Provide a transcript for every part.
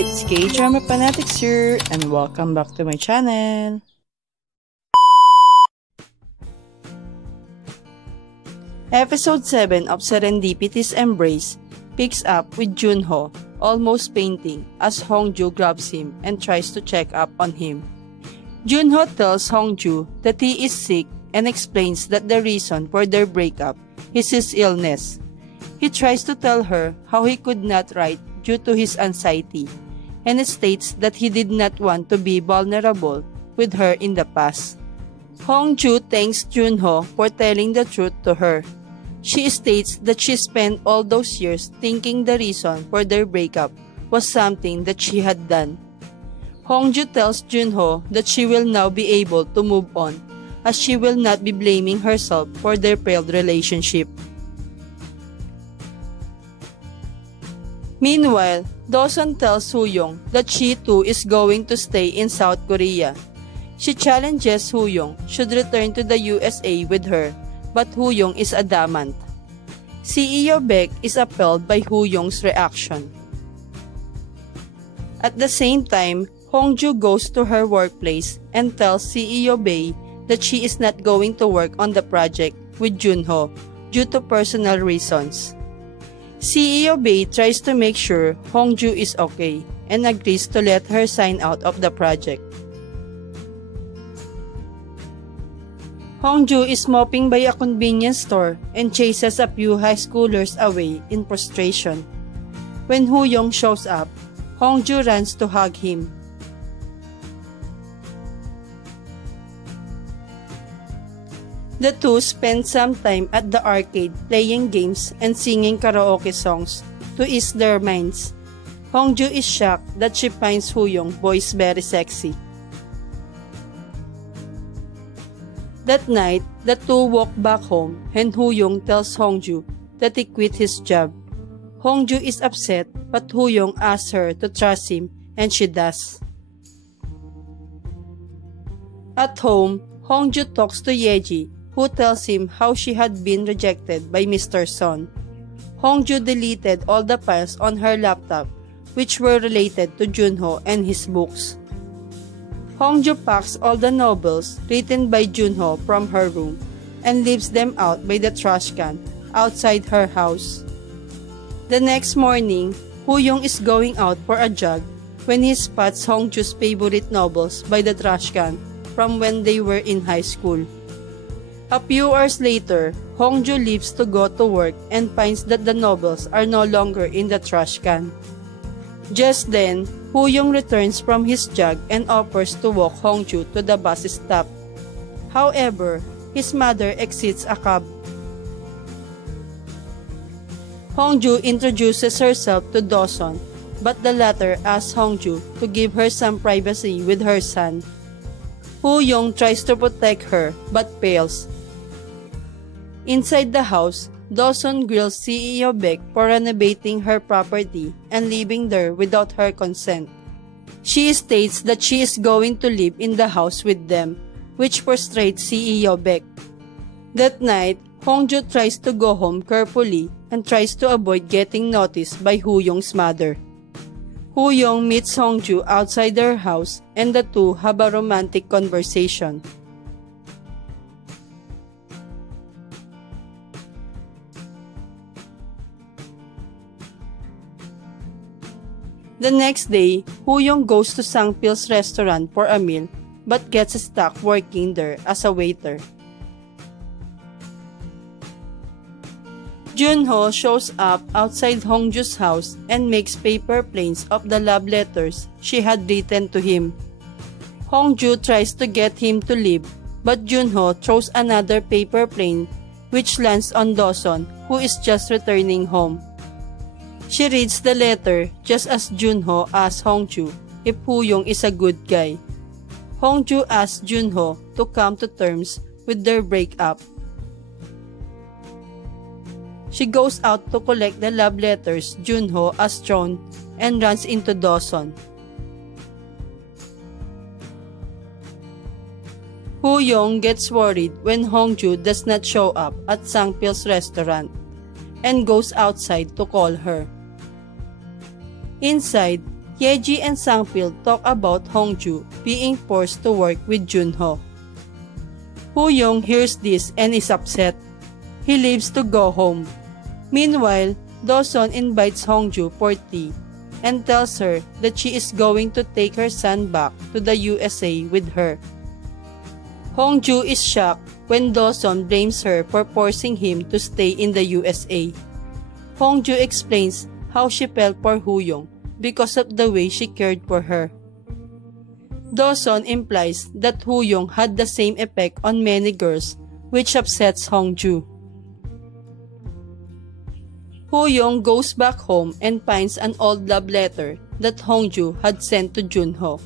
It's Kdrama FANatics here, and welcome back to my channel. Episode 7 of Serendipity's Embrace picks up with Junho almost fainting as Hongju grabs him and tries to check up on him. Junho tells Hongju that he is sick and explains that the reason for their breakup is his illness. He tries to tell her how he could not write due to his anxiety, and states that he did not want to be vulnerable with her in the past. Hongju thanks Junho for telling the truth to her. She states that she spent all those years thinking the reason for their breakup was something that she had done. Hongju tells Junho that she will now be able to move on, as she will not be blaming herself for their failed relationship. Meanwhile, Dawson tells Hyun that she too is going to stay in South Korea. She challenges Hyun should return to the USA with her, but Hyun is adamant. CEO Baek is appalled by Hyun's reaction. At the same time, Hongju goes to her workplace and tells CEO Bae that she is not going to work on the project with Junho due to personal reasons. CEO Bae tries to make sure Hongju is okay and agrees to let her sign out of the project. Hongju is mopping by a convenience store and chases a few high schoolers away in frustration. When Hyun shows up, Hongju runs to hug him. The two spend some time at the arcade playing games and singing karaoke songs to ease their minds. Hongju is shocked that she finds Hyun's voice very sexy. That night, the two walk back home and Hyun tells Hongju that he quit his job. Hongju is upset, but Hyun asks her to trust him, and she does. At home, Hongju talks to Yeji, who tells him how she had been rejected by Mr. Son. Hongju deleted all the files on her laptop, which were related to Junho and his books. Hongju packs all the novels written by Junho from her room and leaves them out by the trash can outside her house. The next morning, Hyun is going out for a jog when he spots Hongju's favorite novels by the trash can from when they were in high school. A few hours later, Hongju leaves to go to work and finds that the novels are no longer in the trash can. Just then, Hyun returns from his jog and offers to walk Hongju to the bus stop. However, his mother exits a cab. Hongju introduces herself to Dawson, but the latter asks Hongju to give her some privacy with her son. Hyun tries to protect her but fails. Inside the house, Dawson grills CEO Baek for renovating her property and living there without her consent. She states that she is going to live in the house with them, which frustrates CEO Baek. That night, Hongju tries to go home carefully and tries to avoid getting noticed by Hyun's mother. Hyun meets Hongju outside their house and the two have a romantic conversation. The next day, Hyun goes to Sangpil's restaurant for a meal but gets stuck working there as a waiter. Junho shows up outside Hongju's house and makes paper planes of the love letters she had written to him. Hongju tries to get him to leave, but Junho throws another paper plane which lands on Dawson, who is just returning home. She reads the letter just as Junho asks Hongju if Hyun is a good guy. Hongju asks Junho to come to terms with their breakup. She goes out to collect the love letters Junho has thrown and runs into Dawson. Hyun gets worried when Hongju does not show up at Sangpil's restaurant and goes outside to call her. Inside, Yeji and Sangpil talk about Hongju being forced to work with Junho. Hyun hears this and is upset. He leaves to go home. Meanwhile, Dosun invites Hongju for tea and tells her that she is going to take her son back to the USA with her. Hongju is shocked when Dosun blames her for forcing him to stay in the USA. Hongju explains how she felt for Hyun because of the way she cared for her. Dosun implies that Hyun had the same effect on many girls, which upsets Hongju. Hyun goes back home and finds an old love letter that Hongju had sent to Junho.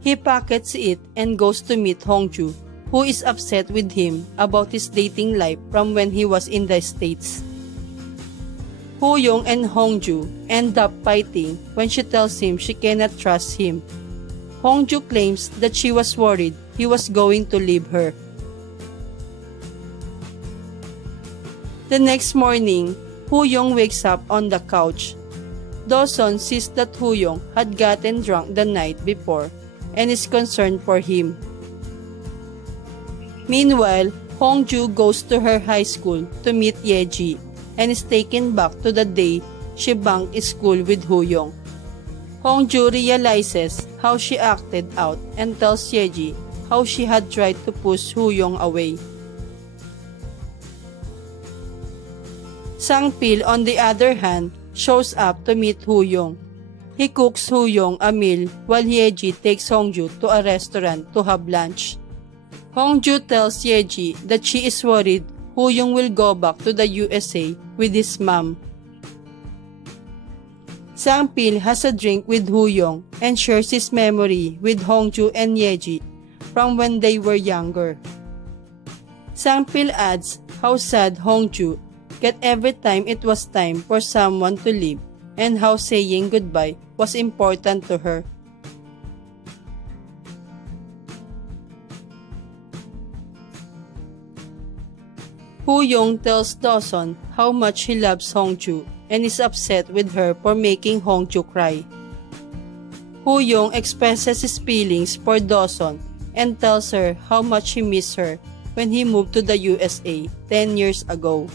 He pockets it and goes to meet Hongju, who is upset with him about his dating life from when he was in the States. Hyun and Hongju end up fighting when she tells him she cannot trust him. Hongju claims that she was worried he was going to leave her. The next morning, Hyun wakes up on the couch. Dosun sees that Hyun had gotten drunk the night before and is concerned for him. Meanwhile, Hongju goes to her high school to meet Yeji and is taken back to the day she bunked school with Hyun. Hongju realizes how she acted out and tells Yeji how she had tried to push Hyun away. Sangpil, on the other hand, shows up to meet Hyun. He cooks Hyun a meal while Yeji takes Hongju to a restaurant to have lunch. Hongju tells Yeji that she is worried Hyun will go back to the USA with his mom. Sangpil has a drink with Hyun and shares his memory with Hongju and Yeji from when they were younger. Sangpil adds how sad Hongju get every time it was time for someone to leave and how saying goodbye was important to her. Hyun tells Dosun how much he loves Hongju and is upset with her for making Hongju cry. Hyun expresses his feelings for Dosun and tells her how much he missed her when he moved to the USA 10 years ago.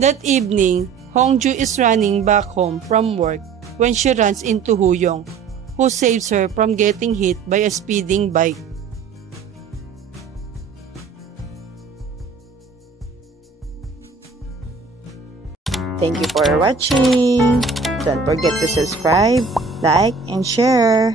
That evening, Hongju is running back home from work when she runs into Hyun, who saves her from getting hit by a speeding bike. Thank you for watching. Don't forget to subscribe, like, and share.